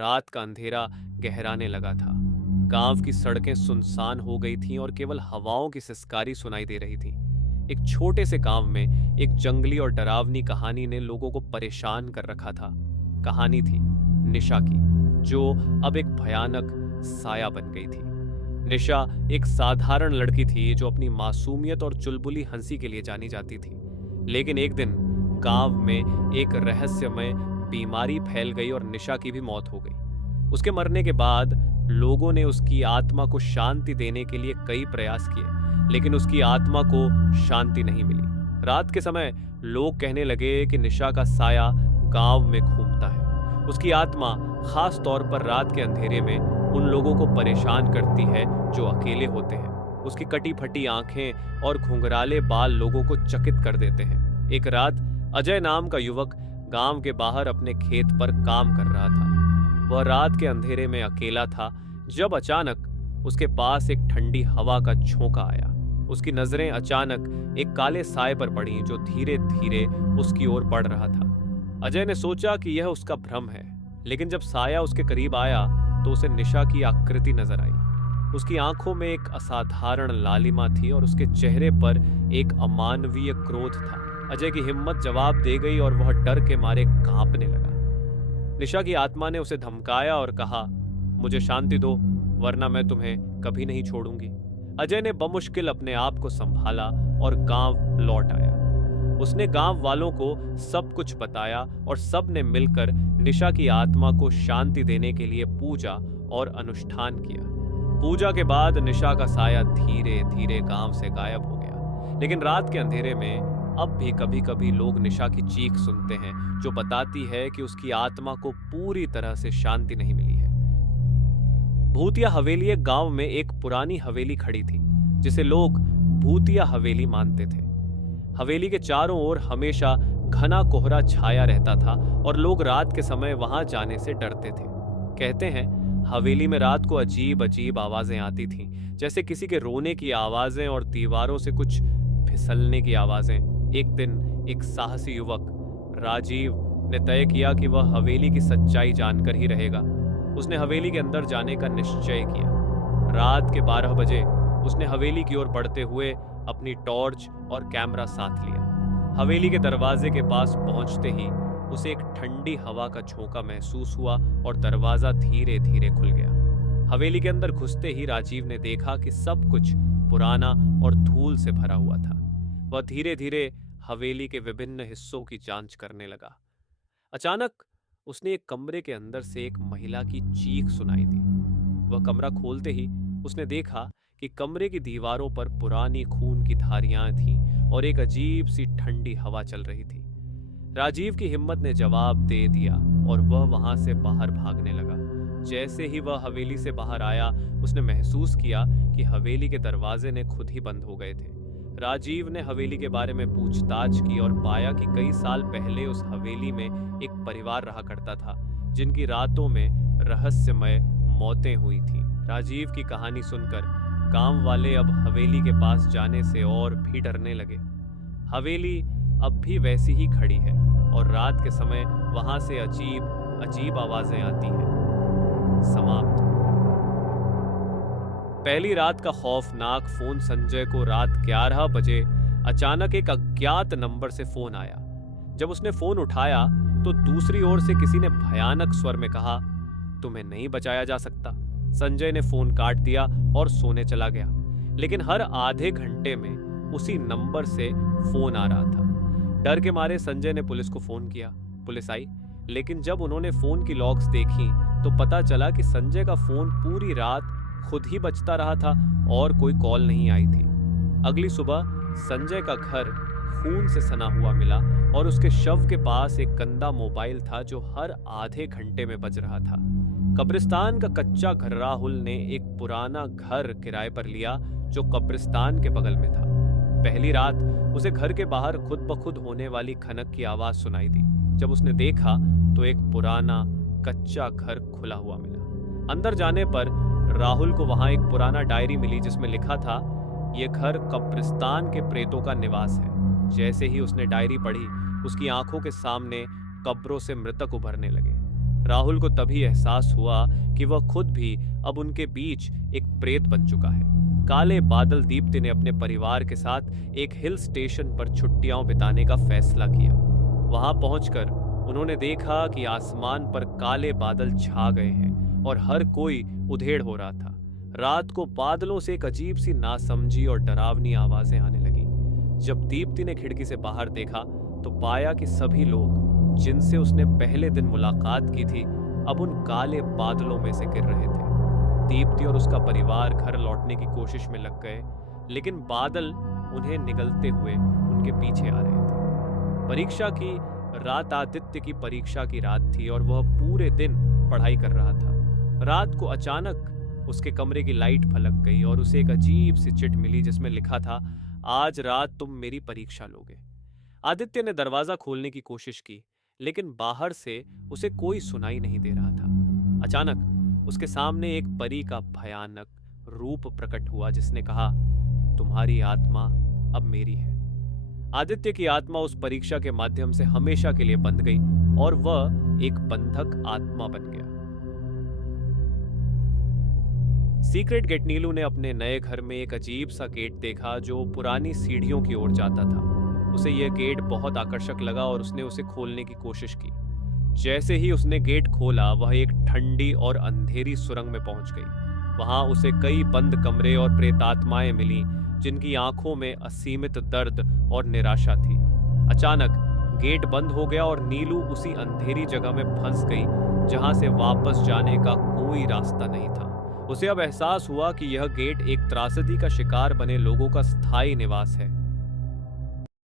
रात का अंधेरा गहराने लगा था। गांव की सड़कें सुनसान हो गई थीं और केवल हवाओं की सिसकारी सुनाई दे रही थी। एक छोटे से गांव में एक जंगली और डरावनी कहानी ने लोगों को परेशान कर रखा था। कहानी थी निशा की, जो अब एक भयानक साया बन गई थी। निशा एक साधारण लड़की थी जो अपनी मासूमियत और चुलबुली हंसी के लिए जानी जाती थी। लेकिन एक दिन गांव में एक रहस्यमय बीमारी फैल गई और निशा की भी मौत हो गई। उसके मरने के बाद लोगों ने उसकी आत्मा को शांति देने के लिए कई प्रयास किए, लेकिन उसकी आत्मा को शांति नहीं मिली। रात के समय लोग कहने लगे कि निशा का साया गांव में घूमता है। उसकी आत्मा खास तौर पर रात के अंधेरे में उन लोगों को परेशान करती है जो अकेले होते हैं। उसकी कटी फटी आंखें और घुंघराले बाल लोगों को चकित कर देते हैं। एक रात अजय नाम का युवक गांव के बाहर अपने खेत पर काम कर रहा था। वह रात के अंधेरे में अकेला था जब अचानक उसके पास एक ठंडी हवा का झोंका आया। उसकी नजरें अचानक एक काले साए पर पड़ी जो धीरे धीरे उसकी ओर बढ़ रहा था। अजय ने सोचा कि यह उसका भ्रम है, लेकिन जब साया उसके करीब आया तो उसे निशा की आकृति नजर आई। उसकी आंखों में एक असाधारण लालिमा थी और उसके चेहरे पर एक अमानवीय क्रोध था। अजय की हिम्मत जवाब दे गई और वह डर के मारे कांपने लगा। निशा की आत्मा ने उसे धमकाया और कहा, मुझे शांति दो, वरना मैं तुम्हें कभी नहीं छोड़ूंगी। अजय ने बमुश्किल अपने आप को संभाला और गांव लौट आया। उसने गांव वालों को सब कुछ बताया और सब ने मिलकर निशा की आत्मा को शांति देने के लिए पूजा और अनुष्ठान किया। पूजा के बाद निशा का साया धीरे धीरे गांव से गायब हो गया। लेकिन रात के अंधेरे में अब भी कभी कभी लोग निशा की चीख सुनते हैं जो बताती है कि उसकी आत्मा को पूरी तरह से शांति नहीं मिली है। भूतिया हवेली एक गांव में एक पुरानी हवेली खड़ी थी जिसे लोग भूतिया हवेली मानते थे। हवेली के चारों ओर हमेशा घना कोहरा छाया रहता था और लोग रात के समय वहां जाने से डरते थे। कहते हैं हवेली में रात को अजीब अजीब आवाजें आती थीं, जैसे किसी के रोने की आवाजें और दीवारों से कुछ फिसलने की आवाजें। एक दिन एक साहसी युवक राजीव ने तय किया कि वह हवेली की सच्चाई जानकर ही रहेगा। उसने हवेली के अंदर जाने का निश्चय किया। रात के 12 बजे उसने हवेली की ओर बढ़ते हुए अपनी टॉर्च और कैमरा साथ लिया। हवेली के दरवाजे के पास पहुंचते ही उसे एक ठंडी हवा का झोंका महसूस हुआ और दरवाजा धीरे धीरे खुल गया। हवेली के अंदर घुसते ही राजीव ने देखा कि सब कुछ पुराना और धूल से भरा हुआ था। वह धीरे धीरे हवेली के विभिन्न हिस्सों की जांच करने लगा। अचानक उसने एक कमरे के अंदर से एक महिला की चीख सुनाई दी। वह कमरा खोलते ही उसने देखा कि कमरे की दीवारों पर पुरानी खून की धारियां थीं और एक अजीब सी ठंडी हवा चल रही थी। राजीव की हिम्मत ने जवाब दे दिया और वह वहां से बाहर भागने लगा। जैसे ही वह हवेली से बाहर आया, उसने महसूस किया कि हवेली के दरवाजे ने खुद ही बंद हो गए थे। राजीव ने हवेली के बारे में पूछताछ की और पाया कि कई साल पहले उस हवेली में एक परिवार रहा करता था जिनकी रातों में रहस्यमय मौतें हुई थीं। राजीव की कहानी सुनकर गांव वाले अब हवेली के पास जाने से और भी डरने लगे। हवेली अब भी वैसी ही खड़ी है और रात के समय वहां से अजीब अजीब आवाजें आती हैं। समाप्त। पहली रात का खौफनाक फोन संजय को रात 11 बजे अचानक एक अज्ञात नंबर से फोन आया। जब उसने फोन उठाया तो दूसरी ओर से किसी ने भयानक स्वर में कहा, तुम्हें नहीं बचाया जा सकता। संजय ने फोन काट दिया और सोने चला गया। लेकिन हर आधे घंटे में उसी नंबर से फोन आ रहा था। डर के मारे संजय ने पुलिस को फोन किया। पुलिस आई, लेकिन जब उन्होंने फोन की लॉग्स देखी तो पता चला कि संजय का फोन पूरी रात खुद ही बजता रहा था और कोई कॉल नहीं आई थी। अगली सुबह संजय का घर खून से सना हुआ मिला और उसके शव के पास एक गंदा मोबाइल था जो हर आधे घंटे में बज रहा था। कब्रिस्तान का कच्चा घर राहुल ने एक पुराना घर किराए पर लिया जो कब्रिस्तान के बगल में था। पहली रात उसे घर के बाहर खुद ब खुद होने वाली खनक की आवाज सुनाई दी। जब उसने देखा तो एक पुराना कच्चा घर खुला हुआ मिला। अंदर जाने पर राहुल को वहां एक पुराना डायरी मिली जिसमें लिखा था, यह घर कब्रिस्तान के प्रेतों का निवास है। जैसे ही उसने डायरी पढ़ी, उसकी आंखों के सामने कब्रों से मृतक उभरने लगे। राहुल को तभी एहसास हुआ कि वह खुद भी अब उनके बीच एक प्रेत बन चुका है। काले बादल दीप्ति ने अपने परिवार के साथ एक हिल स्टेशन पर छुट्टियां बिताने का फैसला किया। वहां पहुंचकर उन्होंने देखा कि आसमान पर काले बादल छा गए हैं और हर कोई उधेड़ हो रहा था। रात को बादलों से एक अजीब सी नासमझी और डरावनी आवाजें आने लगी। जब दीप्ति ने खिड़की से बाहर देखा तो पाया कि सभी लोग जिनसे उसने पहले दिन मुलाकात की थी अब उन काले बादलों में से गिर रहे थे। दीप्ति और उसका परिवार घर लौटने की कोशिश में लग गए, लेकिन बादल उन्हें निगलते हुए उनके पीछे आ रहे थे। परीक्षा की रात आदित्य की परीक्षा की रात थी और वह पूरे दिन पढ़ाई कर रहा था। रात को अचानक उसके कमरे की लाइट फलक गई और उसे एक अजीब सी चिट मिली जिसमें लिखा था, आज रात तुम मेरी परीक्षा लोगे। आदित्य ने दरवाजा खोलने की कोशिश की, लेकिन बाहर से उसे कोई सुनाई नहीं दे रहा था। अचानक उसके सामने एक परी का भयानक रूप प्रकट हुआ जिसने कहा, तुम्हारी आत्मा अब मेरी है। आदित्य की आत्मा उस परीक्षा के माध्यम से हमेशा के लिए बंध गई और वह एक बंधक आत्मा बन गया। सीक्रेट गेट नीलू ने अपने नए घर में एक अजीब सा गेट देखा जो पुरानी सीढ़ियों की ओर जाता था। उसे यह गेट बहुत आकर्षक लगा और उसने उसे खोलने की कोशिश की। जैसे ही उसने गेट खोला वह एक ठंडी और अंधेरी सुरंग में पहुंच गई। वहां उसे कई बंद कमरे और प्रेतात्माएं मिली जिनकी आंखों में असीमित दर्द और निराशा थी। अचानक गेट बंद हो गया और नीलू उसी अंधेरी जगह में फंस गई जहां से वापस जाने का कोई रास्ता नहीं था। उसे अब एहसास हुआ कि यह गेट एक त्रासदी का शिकार बने लोगों का स्थायी निवास है।